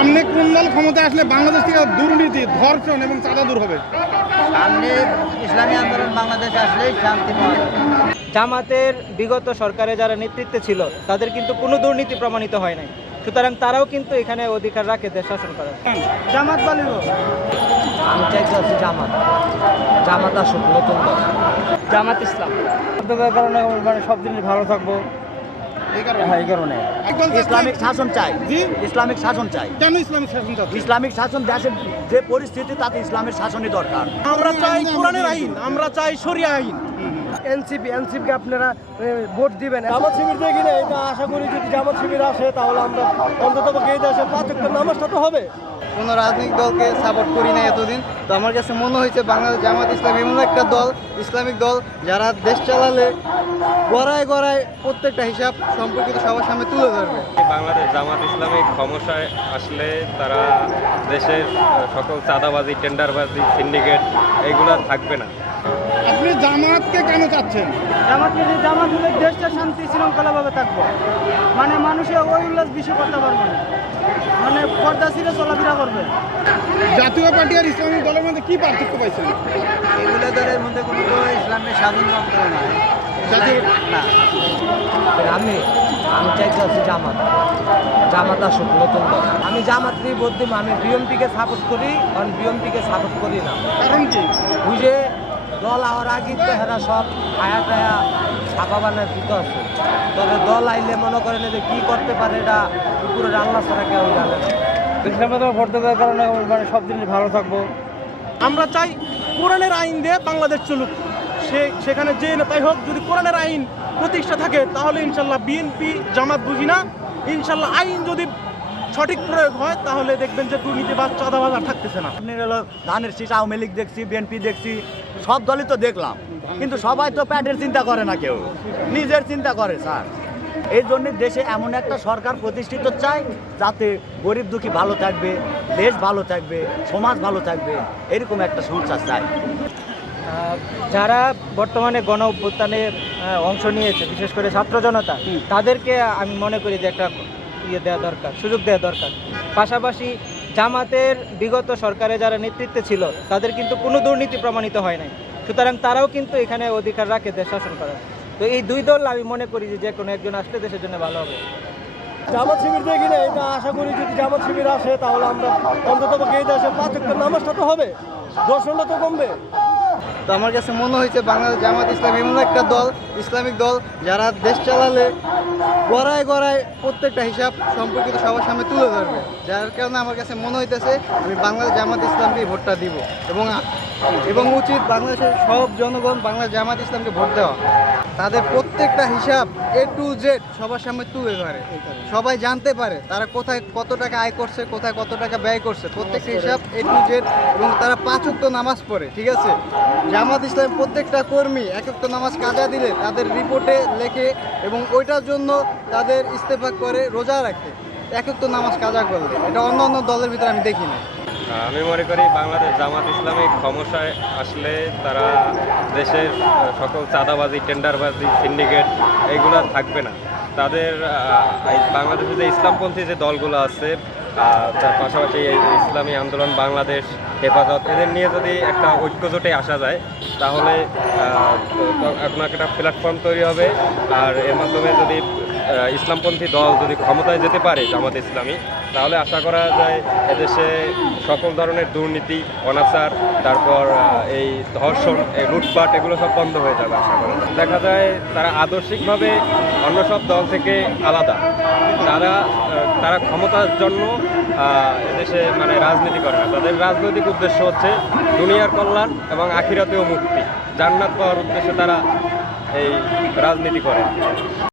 সামনে কোন দল ক্ষমতায় আসলে বাংলাদেশ থেকে দুর্নীতি, ধর্ষণ এবং চাঁদা দূর হবে? সামনে ইসলামী আন্দোলন বাংলাদেশ আসলেই শান্তি পাওয়া যাবে। জামাতের বিগত সরকারে যারা নেতৃত্বে ছিল তাদের কিন্তু কোনো দুর্নীতি প্রমাণিত হয় নাই, সুতরাং তারাও কিন্তু এখানে অধিকার রাখে দেশ শাসন করার। জামাত বলিব আমি চাইছি জামাত জামাত আসুক, নতুন দল জামাত ইসলাম কারণে মানে সব জিনিস ভালো থাকবো, এই কারণে এই কারণে একদম ইসলামিক শাসন চাই। জি? ইসলামিক শাসন চাই। কেন ইসলামিক শাসন চাচ্ছে? ইসলামিক শাসন দেশের যে পরিস্থিতি তাতে ইসলামের শাসনই দরকার। আমরা চাই কোরআনের আইন, আমরা চাই শরিয়া আইন। এনসিপিকে আপনারা ভোট দিবেন। জামাত শিবির দেখি না, এটা আশা করি যদি জামাত শিবির আসে তাহলে আমরা অন্তত এই দেশে 5 ওয়াক্ত নামাজটা তো হবে। কোনো রাজনৈতিক দলকে সাপোর্ট করি না এতদিন, তো আমার কাছে মনে হয়েছে বাংলাদেশ জামাত ইসলাম এমন একটা দল, ইসলামিক দল, যারা দেশ চালালে গড়ায় গড়ায় প্রত্যেকটা হিসাব সম্পর্কিত সবার সামনে তুলে ধরবে। বাংলাদেশ জামাত ইসলামী ক্ষমতায় আসলে তারা দেশের সকল চাঁদাবাজি, টেন্ডারবাজি, সিন্ডিকেট এগুলো থাকবে না। আপনি জামাতকে কেন চাচ্ছেন? জামাত হলে দেশটা শান্তি শৃঙ্খলাভাবে থাকবো, মানে মানুষের ওই উল্লাস বেশি করতে পারবে না, মানে পর্দা ছিঁড়ে চলাফেরা করবে। জাতীয় পার্টি আর ইসলামিক দলের মধ্যে কি পার্থক্য পাইছেন? এগুলো দলের মধ্যে কোনো ইসলামের স্বাধীন মন্ত্র নাই। জাতীয়- না, আমি চাইছি জামাত আসুক, নতুন দল। আমি জামাতকেই ভোট দিব। আমি বিএনপিকে সাপোর্ট করি, কারণ বিএনপিকে সাপোর্ট করি না। কারণ কি? বুঝে দল আওয়ার আগে তো হেরা সব আয়া টায়া ছাপা বানায় দিতে আছে। তবে দল আইলে মনে করেন যে কি করতে পারে এটা উপরের আল্লাহ ছাড়া কেউ জানে না। ইসলামে ভোট দেওয়ার কারণে মানে সব জিনিস ভালো থাকবো। আমরা চাই কোরআনের আইন দিয়ে বাংলাদেশ চলুক। সেখানে যে নেতাই হোক, যদি কোরআনের আইন প্রতিষ্ঠা থাকে তাহলে ইনশাল্লাহ বিএনপি জামাত বুঝি না, ইনশাল্লাহ আইন যদি সঠিক প্রয়োগ হয় তাহলে দেখবেন যে দুর্নীতিবাজ, চাঁদাবাজ আর থাকতেছে না। আপনি হলো ধানের শীষ, আওয়ামী লীগ দেখছি, বিএনপি দেখছি, সব দলই তো দেখলাম, কিন্তু সবাই তো প্যাটের চিন্তা করে না, কেউ নিজের চিন্তা করে স্যার। এই জন্য দেশে এমন একটা সরকার প্রতিষ্ঠিত চাই যাতে গরিব দুঃখী ভালো থাকবে, দেশ ভালো থাকবে, সমাজ ভালো থাকবে, এরকম একটা সংসার চাই। যারা বর্তমানে গণ অভ্যুত্থানে অংশ নিয়েছে, বিশেষ করে ছাত্র জনতা, তাদেরকে আমি মনে করি যে একটা দেওয়া দরকার, সুযোগ দেওয়া দরকার। পাশাপাশি জামাতের বিগত সরকারে যারা নেতৃত্বে ছিল তাদের কিন্তু কোনো দুর্নীতি প্রমাণিত হয় নাই, সুতরাং তারাও কিন্তু এখানে অধিকার রাখে দেশ শাসন করার। তো এই দুই দল আমি মনে করি যে কোনো একজন আসলে দেশের জন্য ভালো হবে। জামাত শিবির দেখি না, এটা আশা করি যদি জামাত শিবির আসে তাহলে আমরা অন্তত এই দেশে 5 ওয়াক্ত নামাজটা তো হবে, দর্শনটা তো কমবে। তো আমার কাছে মনে হয়েছে বাংলাদেশ জামাত ইসলাম এমন একটা দল, ইসলামিক দল, যারা দেশ চালালে গড়ায় গড়ায় প্রত্যেকটা হিসাব সম্পর্কিত সবার সামনে তুলে ধরবে। যার কারণে আমার কাছে মনে হইতেছে আমি বাংলাদেশ জামাত ইসলামকে ভোটটা দিব, এবং উচিত বাংলাদেশের সব জনগণ বাংলাদেশ জামাত ইসলামকে ভোট দেওয়া। তাদের প্রত্যেকটা হিসাব A to Z সবার সামনে তুলে ধরে, সবাই জানতে পারে তারা কোথায় কত টাকা আয় করছে, কোথায় কত টাকা ব্যয় করছে, প্রত্যেকটা হিসাব A to Z। এবং তারা 5 ওয়াক্ত নামাজ পড়ে, ঠিক আছে? জামাত ইসলামের প্রত্যেকটা কর্মী 1 ওয়াক্ত নামাজ কাজা দিলে তাদের রিপোর্টে লেখে, এবং ওইটার জন্য তাদের ইস্তেফা করে, রোজা রাখে 1 ওয়াক্ত নামাজ কাজা করলে। এটা অন্য অন্য দলের ভিতরে আমি দেখি না। আমি মনে করি বাংলাদেশ জামাত ইসলামী ক্ষমতায় আসলে তারা দেশের সকল চাঁদাবাজি, টেন্ডারবাজি, সিন্ডিকেট এগুলো থাকবে না। তাদের বাংলাদেশে যে ইসলামপন্থী যে দলগুলো আছে, তার পাশাপাশি এই ইসলামী আন্দোলন বাংলাদেশ, হেফাজত, এদের নিয়ে যদি একটা ঐক্যজোটে আসা যায় তাহলে আপনার একটা প্ল্যাটফর্ম তৈরি হবে। আর এর মাধ্যমে যদি ইসলামপন্থী দল যদি ক্ষমতায় যেতে পারে জামাত ইসলামী, তাহলে আশা করা যায় এদেশে সকল ধরনের দুর্নীতি, অনাচার, তারপর এই ধর্ষণ, এই লুটপাট এগুলো সব বন্ধ হয়ে যাবে আশা করা যায়। দেখা যায় তারা আদর্শিকভাবে অন্য সব দল থেকে আলাদা। তারা ক্ষমতার জন্য এদেশে মানে রাজনীতি করে না। তাদের রাজনৈতিক উদ্দেশ্য হচ্ছে দুনিয়ার কল্যাণ এবং আখিরাতেও মুক্তি, জান্নাত পাওয়ার উদ্দেশ্যে তারা এই রাজনীতি করে।